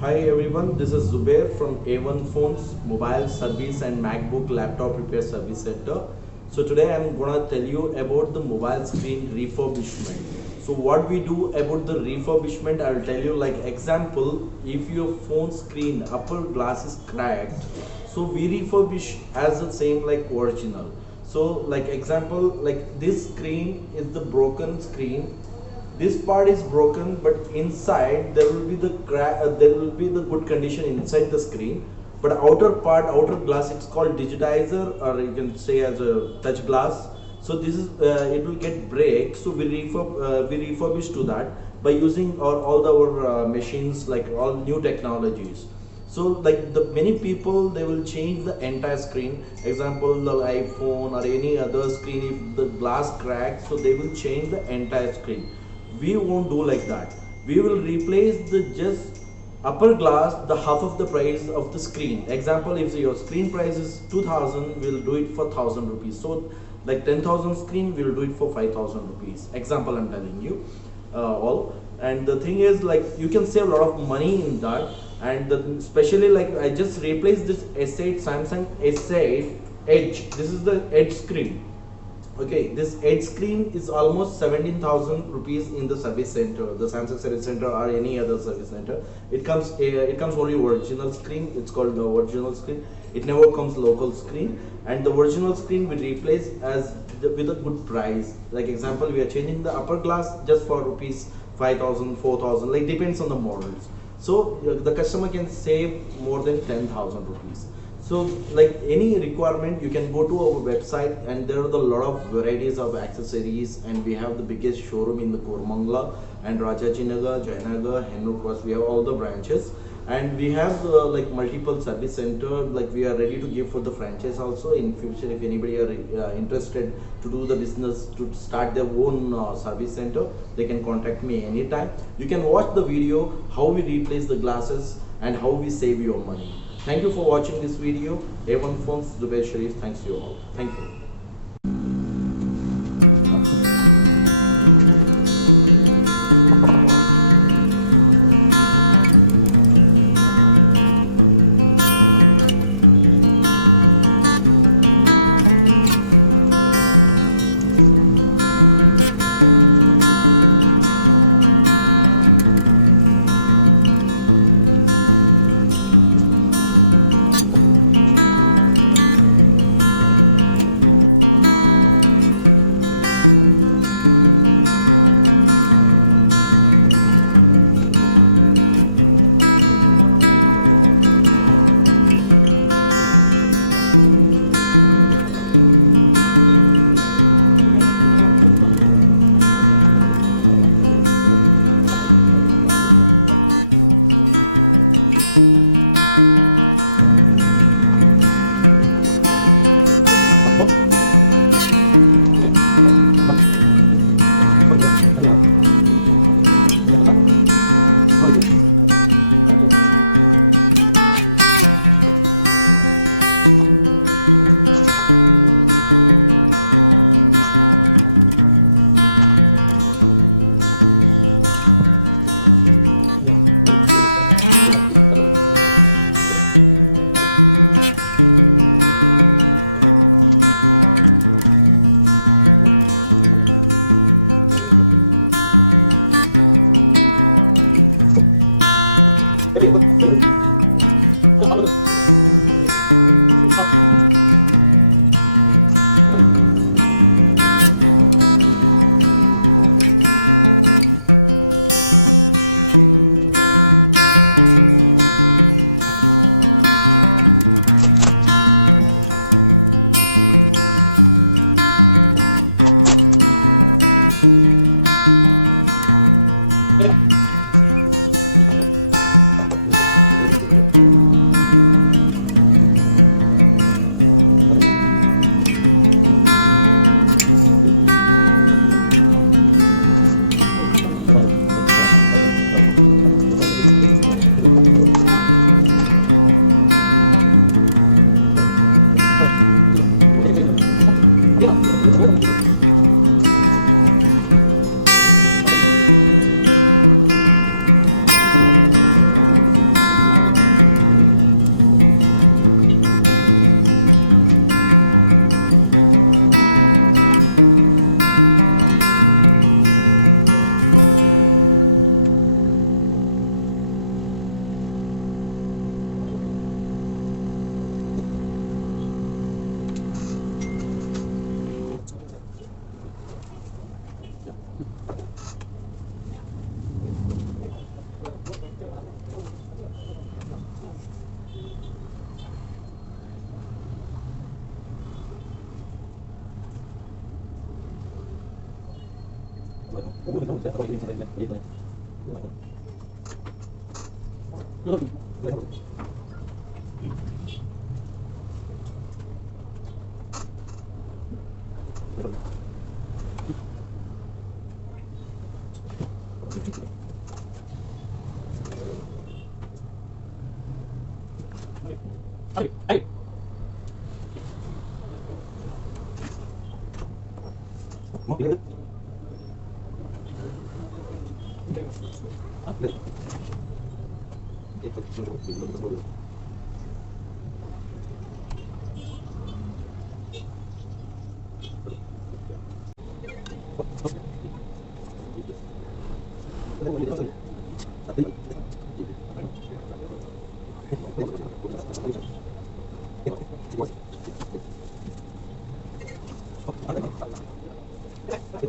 Hi everyone, this is Zubair from A1 Phones Mobile Service and MacBook Laptop Repair Service Center. So today I'm gonna tell you about the mobile screen refurbishment. So what we do about the refurbishment, I'll tell you like example, if your phone screen upper glass is cracked, so we refurbish as the same like original. So like example, like this screen is the broken screen, this part is broken, but inside there will be the crack, there will be the good condition inside the screen, but outer part, outer glass, it's called digitizer, or you can say as a touch glass. So this is it will get break, so we refurbish to that by using all our machines, like all new technologies. So like the many people, they will change the entire screen, example the iPhone or any other screen, if the glass cracks, so they will change the entire screen. We won't do like that. We will replace the just upper glass, the half of the price of the screen. Example, if your screen price is 2000, we'll do it for 1000 rupees. So like 10,000 screen, we'll do it for 5000 rupees. Example, I'm telling you all. And the thing is, like, you can save a lot of money in that. And especially like I just replaced this S8 Samsung S8 Edge. This is the Edge screen. Okay, this Edge screen is almost 17,000 rupees in the service center, the Samsung service center or any other service center. It comes only original screen. It's called the original screen. It never comes local screen, and the original screen we replace with a good price. Like example, we are changing the upper glass just for rupees 5,000, 4,000, like depends on the models. So the customer can save more than 10,000 rupees. So like any requirement, you can go to our website, and there are a lot of varieties of accessories, and we have the biggest showroom in the Kormangla and Rajajinagar, Jayanagar, Henry Cross. We have all the branches, and we have like multiple service center. Like we are ready to give for the franchise also in future. If anybody are interested to do the business, to start their own service center, they can contact me anytime. You can watch the video how we replace the glasses and how we save your money. Thank you for watching this video. A1 Phones, Zubair Sharif. Thanks to you all. Thank you.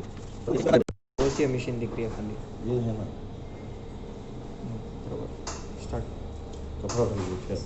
कौन सी machine दिख रही है खाली? ये है ना start. कपड़ा खरीदो क्या?